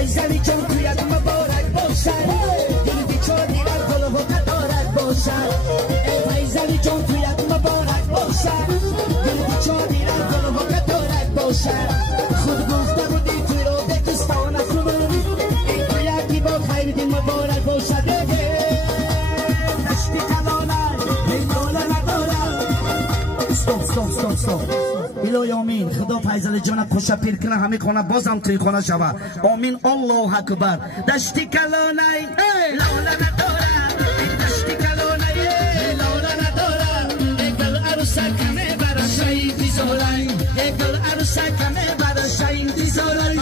فیضلی جان تویت مبارک باشد دل بیچاری را گل و قدارک باشد فیضلی جان تویت مبارک باشد دل بیچاری را گل و قدارک باشد خود گفته بودی توی رو بکستان کنم ای تویتی با خیر دین مبارک باشد دشتی کلانه ای دوله ندارم استوب الهی آمین خدا فیضل جان خوش پیر کنه همه خانه بازم توی خانه شود آمین الله اکبر دشتی کلانه لاله ندارم دشتی کلانه لاله ندارم گل عروسکمه برای شهیدی زارای گل عروسکمه برای شهیدی زارای